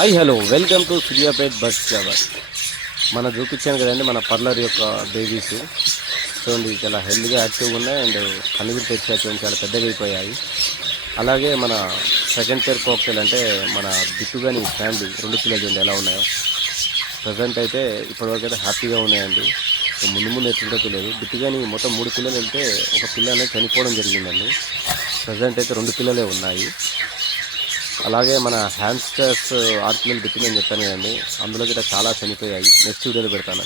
Hi hello welcome to Suryapet bus flower. మన చూపించాను కదండి మన పర్లర్ యొక్క బేబీస్. చూడండి చాలా హెల్తీగా యాక్టివ్గా ఉన్నాయి అండ్ కనుగురు తెచ్చాయి, చూడండి చాలా పెద్దగా అయిపోయాయి. అలాగే మన సెకండ్ పేర్ కాక్టైల్ అంటే మన బిట్టుగాని ఫ్యామిలీ 2 పిల్లలు చూడండి ఎలా ఉన్నాయో. ప్రజెంట్ అయితే ఇప్పటివరకు అయితే హ్యాపీగా ఉన్నాయండి. ముందు ముందు ఎట్లుంటో తెలియదు. బిట్టుగాని మొత్తం 3 పిల్లలు వెళ్తే ఒక పిల్ల అనేది చనిపోవడం జరిగిందండి. ప్రజెంట్ అయితే 2 పిల్లలే ఉన్నాయి. అలాగే మన హ్యామ్స్టర్స్ 6 పిల్లలు పెట్టిందని చెప్పాను కదండి, అందులో కూడా చాలా చనిపోయాయి. నెక్స్ట్ వీడియోలో పెడతాను.